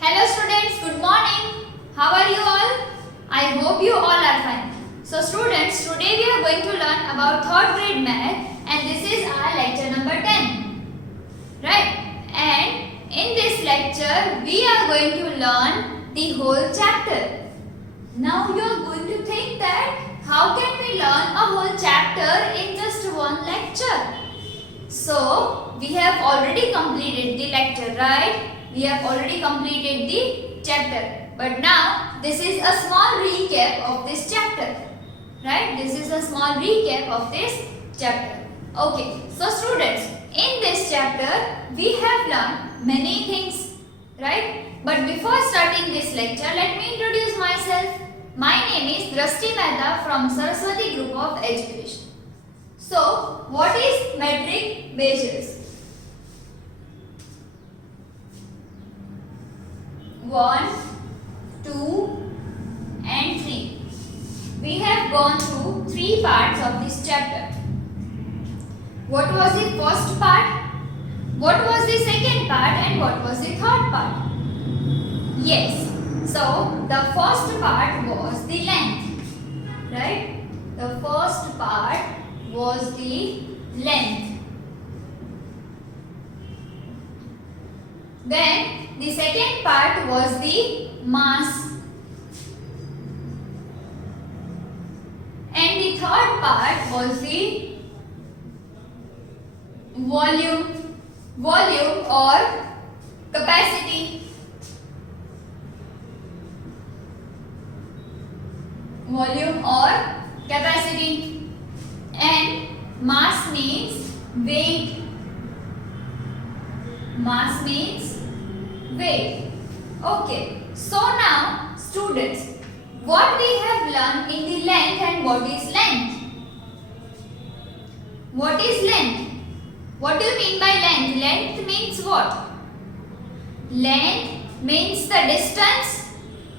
Hello students, good morning. How are you all? I hope you all are fine. So students, today we are going to learn about 3rd grade math and this is our lecture number 10. Right? And in this lecture we are going to learn the whole chapter. Now you are going to think that how can we learn a whole chapter in just one lecture? So we have already completed the lecture, right? We have already completed the chapter. But now this is a small recap of this chapter. Right? This is a small recap of this chapter. Okay. So students, in this chapter we have learned many things. Right? But before starting this lecture, let me introduce myself. My name is Drashti Mehta from Saraswati Group of Education. So, what is metric measures? 1, 2 and 3. We have gone through 3 parts of this chapter. What was the first part? What was the second part and what was the third part? Yes. So, the first part was the length. Right? The first part was the length. Then the second part was the mass. And the third part was the volume. Volume or capacity. Volume or capacity. And mass means weight. Mass means weight. Okay. So now students, what we have learned in the length and what is length? What is length? What do you mean by length? Length means what? Length means the distance.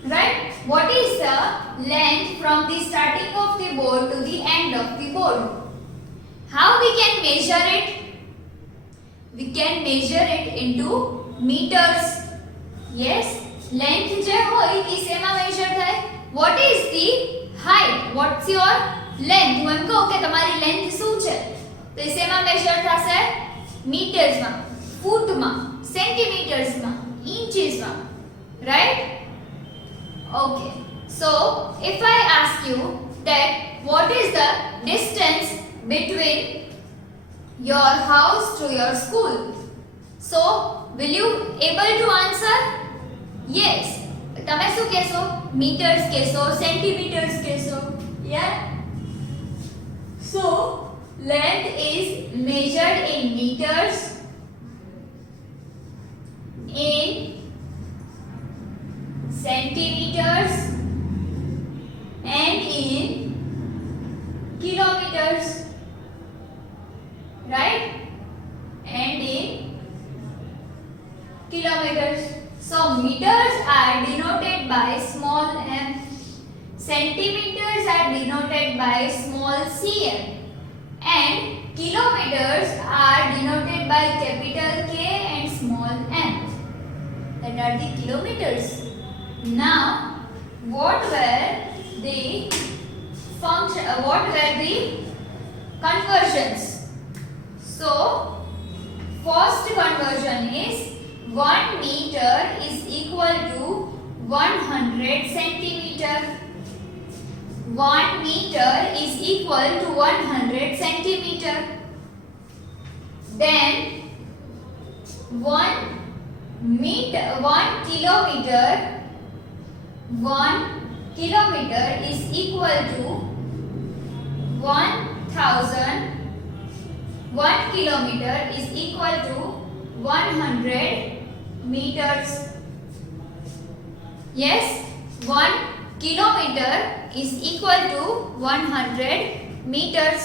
Right? What is the length from the starting of the board to the end of the board? How we can measure it? We can measure it into meters. Yes, length je hoy ઈ શેમાં measure થાય? What is the height? What's your length? હું એમ કહું કે તમારી length શું છે? તો ઈ શેમાં measure થશે? meters માં, foot માં, centimeters માં, inches માં. Right? Okay. So, if I ask you that what is the distance between your house to your school? So, will you able to answer? Yes. તમે શું કહેશો? meters કહેશો, centimeters કહેશો. Yeah. So, length is measured in meters, in centimeters and in kilometers. Right? And in kilometers. So meters are denoted by small m, centimeters are denoted by small cm, and kilometers are denoted by capital K and small m. That are the kilometers. Now, what were the function? What were the conversions? So, first conversion is 1 meter is equal to 100 centimeter. 1 meter is equal to 100 centimeter. Then 1 kilometer is equal to 1000. 1 kilometer is equal to 100 meters. Yes, 1 kilometer is equal to 100 meters.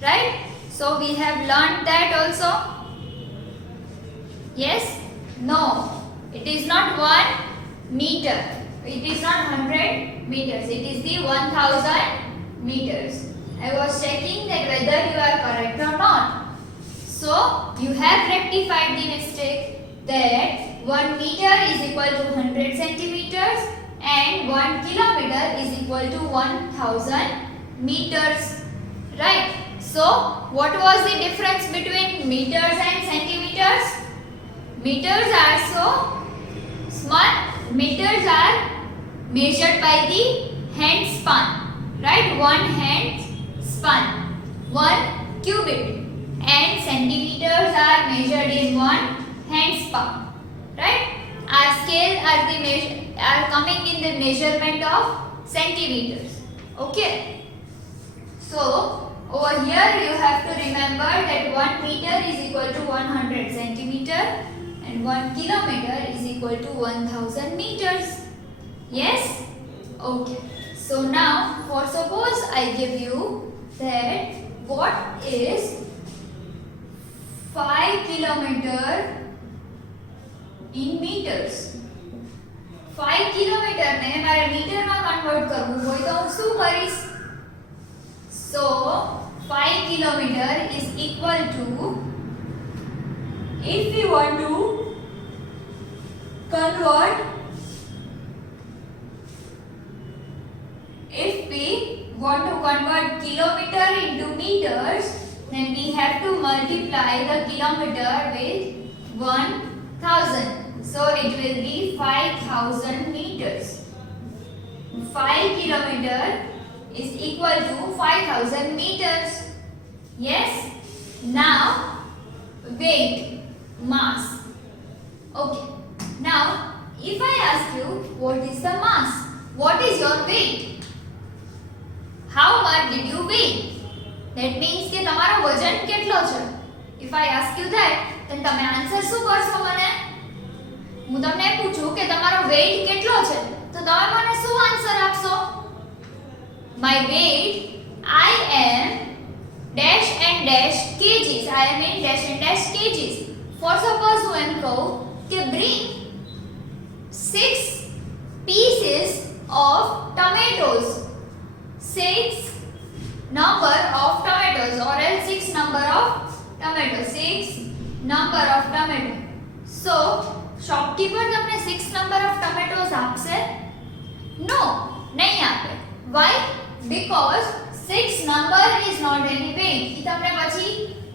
Right? So we have learned that also. Yes? No, it is not 1 meter. It is not 100 meters. It is the 1000 meters. I was checking that whether you are correct or not. So, you have rectified the mistake that 1 meter is equal to 100 centimeters and 1 kilometer is equal to 1000 meters. Right? So, what was the difference between meters and centimeters? Meters are so small. Meters are measured by the hand span. Right? 1 hand span. 1 cubit. And centimeters are measured in 1 hand span. Right? Our scale are coming in the measurement of centimeters. Okay? So, over here you have to remember that 1 meter is equal to 100 centimeter and 1 kilometer is equal to 1000 meters. Yes? Okay. So now, for suppose I give you that what is 5 kilometer in meters. 5 kilometer ને મારે મીટરમાં convert કરવું હોય તો હું શું કરીશ? So 5 kilometer is equal to, if we want to convert, kilometer into meters, then we have to multiply the kilometer with 1000. So it will be 5000 meters. 5 kilometer is equal to 5000 meters. Yes? Now, weight, mass. Okay. Now, if I ask you, what is the mass? What is your weight? How much did you weigh? That means કે તમારો વજન કેટલો છે? If I ask you that, then તમે answer શું કરશો મને? હું તમને પૂછું કે તમારો weight કેટલો છે? તો તમે મને શું આન્સર આપશો? My weight, I am dash and dash kgs. I am in dash and dash kgs. For suppose હું એમ કહું કે bring 6 pieces of tomatoes. 6 number of tomatoes or else 6 number of tomatoes. 6 number of tomatoes. So, shopkeeper તમને 6 number of tomatoes આપશે? No, નહીં આપે. Why? Because 6 number is not any weight. ઈ તમને પછી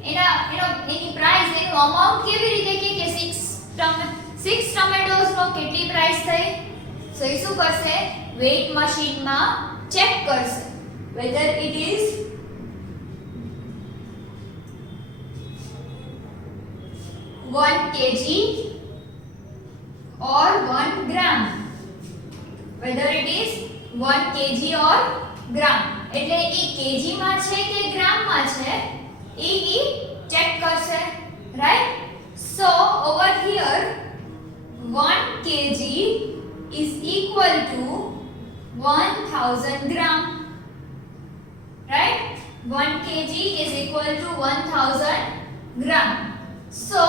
એની price, એનું amount કેવી રીતે કે 6 tomatoes નો કેટલી price થઈ? So, ઈ શું કરશે? Weight machine માં check કરશે whether it is 1 kg or 1 gram. Whether it is 1 kg or gram. એટલે ઈ kg માં છે કે ગ્રામ માં છે ઈ check કરશે. Right? So over here 1 kg is equal to 1000 gram. Right? 1 kg is equal to 1000 gram. So,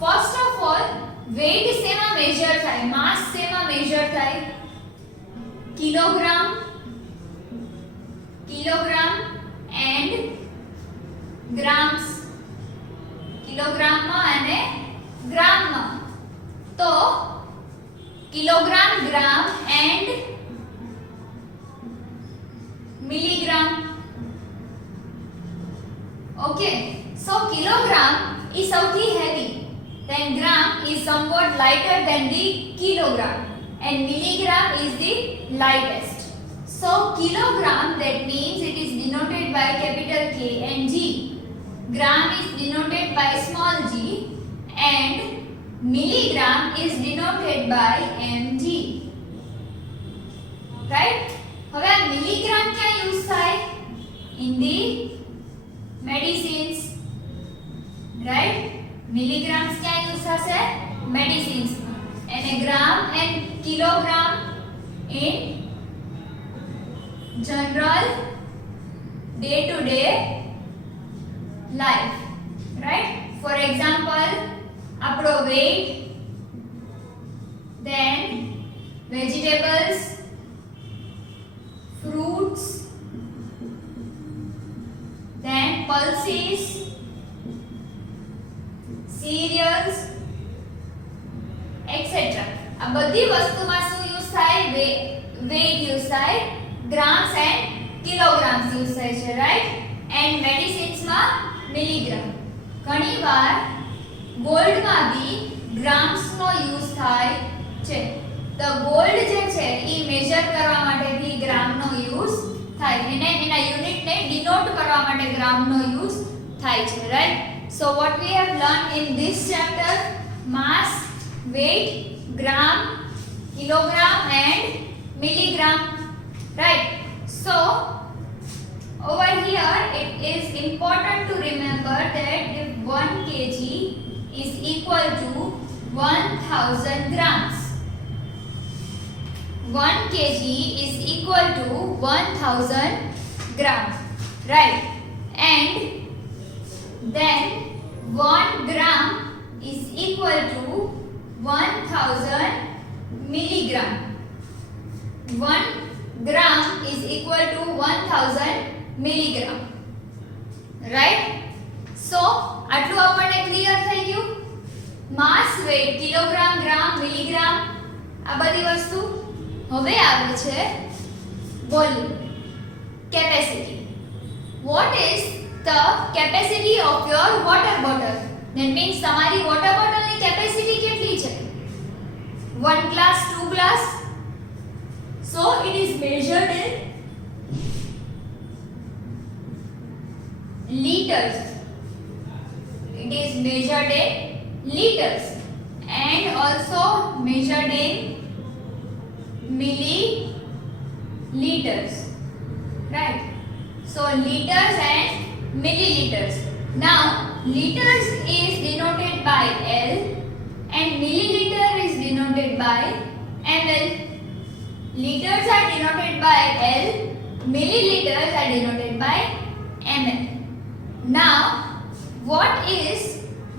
first of all, weight સેમાં measure થાય? Mass સેમાં measure થાય? Kilogram and grams. Kilogram માં અને gram માં. તો kilogram, gram and milligram. Okay, so kilogram is something heavy, then gram is somewhat lighter than the kilogram, and milligram is the lightest. So kilogram, that means it is denoted by capital K and G. Gram is denoted by small g, and milligram is denoted by mg. Right? હવે આ milligram ક્યાં use થાય? In the medicines. Right? Milligrams ક્યાં use થશે? Medicines. And a gram and kilogram in general day to day life. Right? For example, આપણો weight, then vegetables, fruits, then pulses, cereals, etc. બધી વસ્તુમાં શું use થાય? Weight use થાય, grams and kilograms use થાય છે, right? And મેડિસિન્સમાં milligram. ઘણીવાર ગોલ્ડમાં બી ગ્રામ્સનો use થાય છે. તો ગોલ્ડ જે છે એ મેજર કરવા માટે બી ગ્રામનો યુઝ થાય, એને એના યુનિટને ડિનોટ કરવા માટે ગ્રામનો યુઝ થાય છે, right? So what we have learned in this chapter: mass, weight, gram, kilogram and milligram, right? So over here it is important to remember that if 1 kg is equal to 1000 grams, 1 kg is equal to 1000 grams, right? And then 1 gram is equal to 1000 milligram. 1 gram is equal to 1000 milligram, right? So આટલું આપણને clear થઈ ગયું. માસ, weight, kilogram, ગ્રામ, milligram આ બધી વસ્તુ. હવે આવે છે volume, capacity. What is the capacity of your water bottle? That means તમારી વોટર બોટલની કેપેસિટી કેટલી છે? 1 glass, 2 glass. So it is measured in liters. It is measured in liters and also measured in milliliters, right? So liters and milliliters. Now liters is denoted by L and milliliter is denoted by ml. Liters are denoted by L, milliliters are denoted by ml. Now what is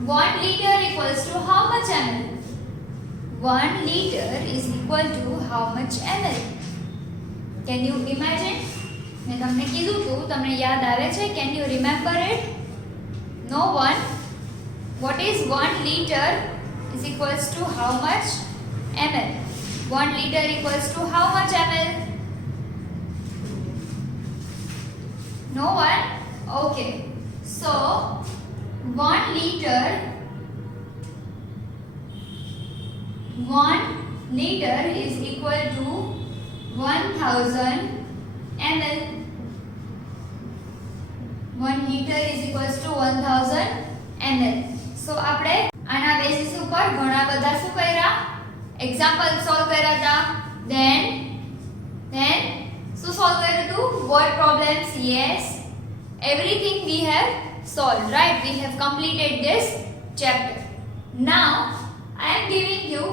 1 liter equals to how much ml? 1 liter is equal to how much ml? Can you imagine? મેં તમને કીધું હતું, તમને યાદ આવે છે? Can you remember it? No one? What is 1 liter is equals to how much ml? 1 liter equals to how much ml? No one? Okay. So 1 liter is equal to 1000 ml. 1 liter is equals to 1000 ml. So આપણે આના basis ઉપર ઘણા બધા શું કર્યા? Example solve કર્યા હતા. then શું સોલ્વ કર્યું હતું? word problems. Yes, everything we have solved, right? We have completed this chapter. Now I am giving you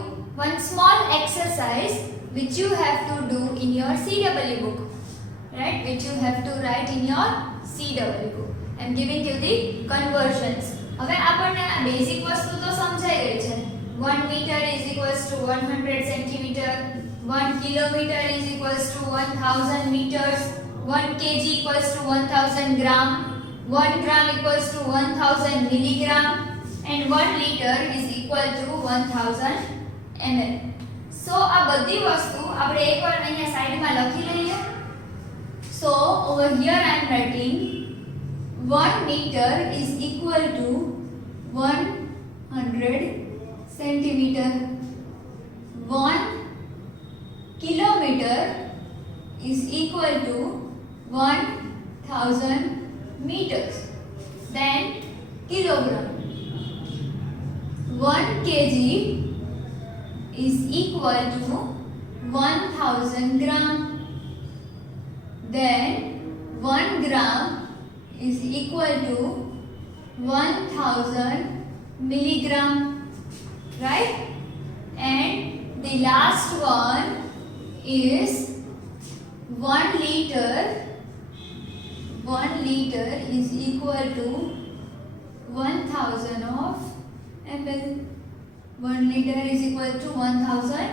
one small exercise which you have to do in your CW book, right? Which you have to write in your CW book. I am giving you the conversions. હવે આપણને આ basic વસ્તુ તો સમજાઈ ગઈ છે. 1 meter is equals to 100 centimeter, 1 kilometer is equals to 1000 meters, 1 kg equals to 1000 gram, 1 gram equals to 1000 milligram and 1 liter is equal to 1000 ml. So આ બધી વસ્તુ આપણે એકવાર અહીંયા સાઈડમાં લખી લઈએ. So over here I am writing 1 meter is equal to 100 centimeter. 1 kilometer is equal to 1000 meters. Then kilogram. 1 kg is equal to 1000 gram. Then 1 gram is equal to 1000 milligram, right? And the last one is 1 liter. 1 liter is equal to 1000 of ml. 1 liter is equal to 1000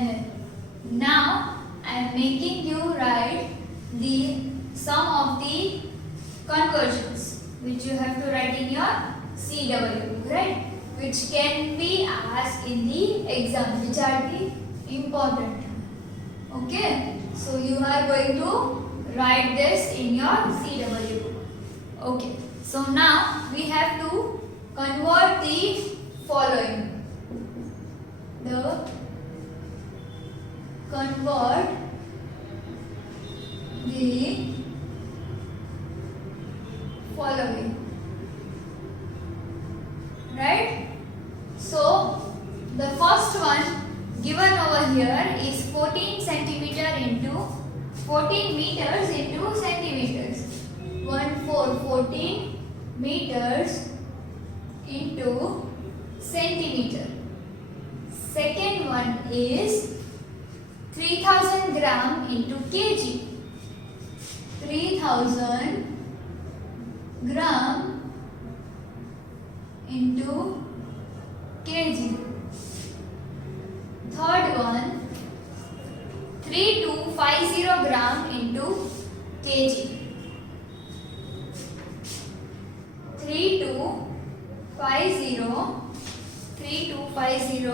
ml. Now I am making you write the sum of the conversions which you have to write in your CW, right? Which can be asked in the exam, which are the important. Okay, so you are going to write this in your CW book. Okay, so now we have to convert the following. Convert the following. Right? So the first one given over here is 14 centimeter into 14 meters into centimeters. 14 meters into centimeter. Second one is 3000 gram into kg. 3000 gram into kg. Third one, 3250 gram into kg. 3250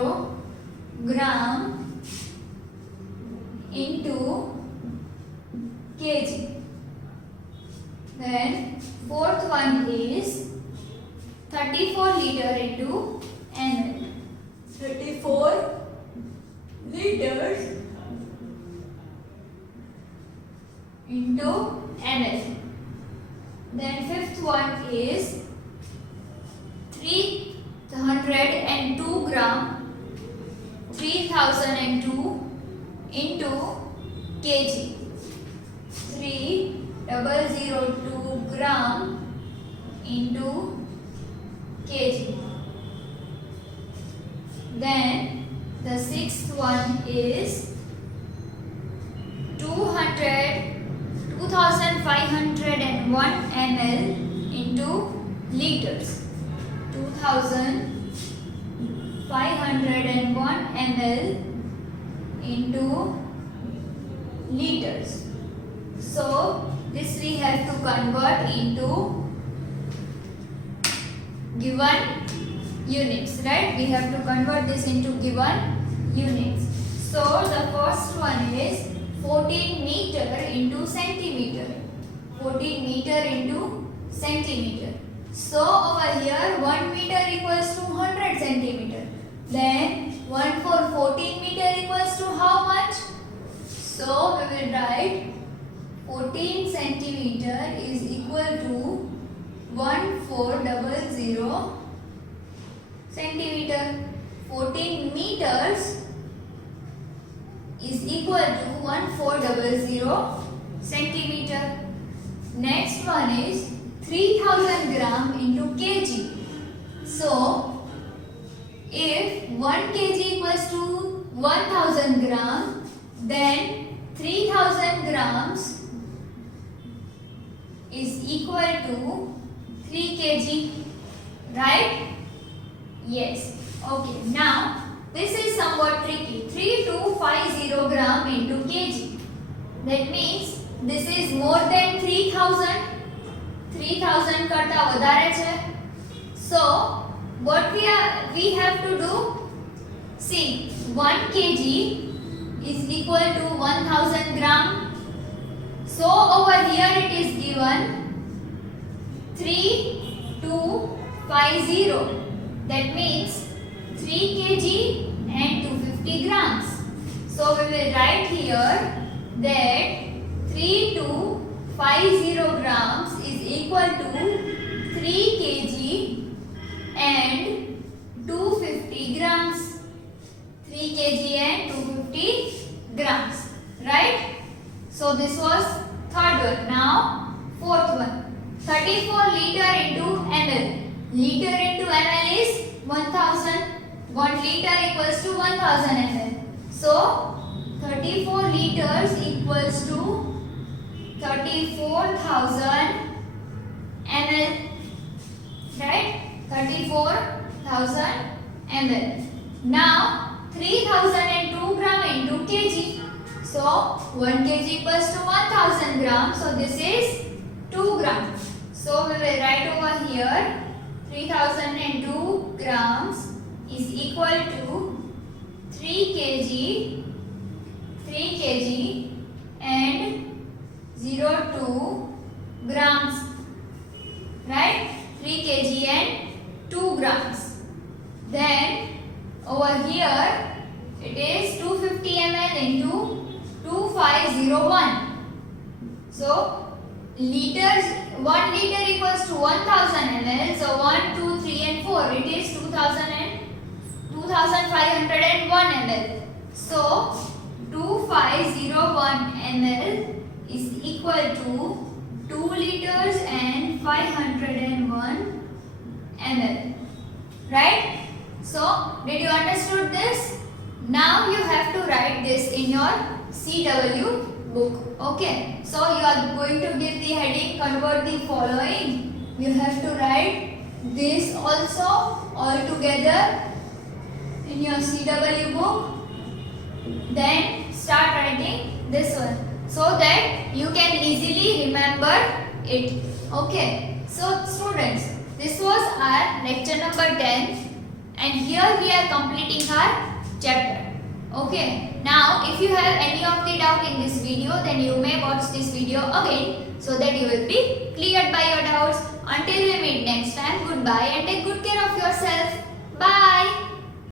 gram into kg. Then fourth one is 34 liter into ml. 34 liters into ml. Then fifth one is 302 gram, 3002 into kg. 3002 gram into kg. Then the sixth one is 2501 ml into liters. 2501 ml into liters. So this we have to convert into given units, right? We have to convert this into given units. So the first one is 14 meter into centimeter. 14 meter into centimeter. So over here 1 meter equals to 100 centimeter. Then 1 for 14 meter equals to how much? So we will write 14 centimeter is equal to 1400 centimeter. 14 meters is equal to 1400 centimeter. Next one is 3000 gram into kg. So if 1 kg equals to 1000 gram, then 3000 grams is equal to 3 kg, right? Yes. Okay, now this is somewhat tricky. 3250 gram into kg. That means this is more than 3000. 3000 karta vadare છે. So what we have to do? See, 1 kg is equal to 1000 gram. So over here it is given 3250. That means 3 kg and 250 grams. So we will write here that 3250 grams is equal to 3 kg and 250 grams. 3 kg and 250 grams. Right? So this was third one. Now fourth one. 34 liter into ml. Liter into ml is 1000. 1 liter equals to 1000 ml. So 34 liters equals to 34,000 ml. Right? 34,000 ml. Now 3002 gram into kg. So 1 kg equals to 1000 grams. So this is 2 grams. So we will write over here 3002 grams is equal to 3 kg 3 kg and 0.2 grams, right? 3 kg and 2 grams. Then over here it is 250 ml into 2501. So liters, 1 liter equals to 1000 ml. So 1, 2, 3 and 4, it is 2501 ml. So 2501 ml is equal to 2 liters and 501 ml. Right? So did you understood this? Now you have to write this in your CW book. Okay. So you are going to give the heading, convert the following. You have to write this also all together in your CW book. Then start writing this one so that you can easily remember it. Okay. So students, this was our lecture number 10 and here we are completing our chapter. Okay. Now if you have any of the doubt in this video, then you may watch this video again so that you will be cleared by your doubts. Until we meet next time, goodbye and take good care of yourself. Bye.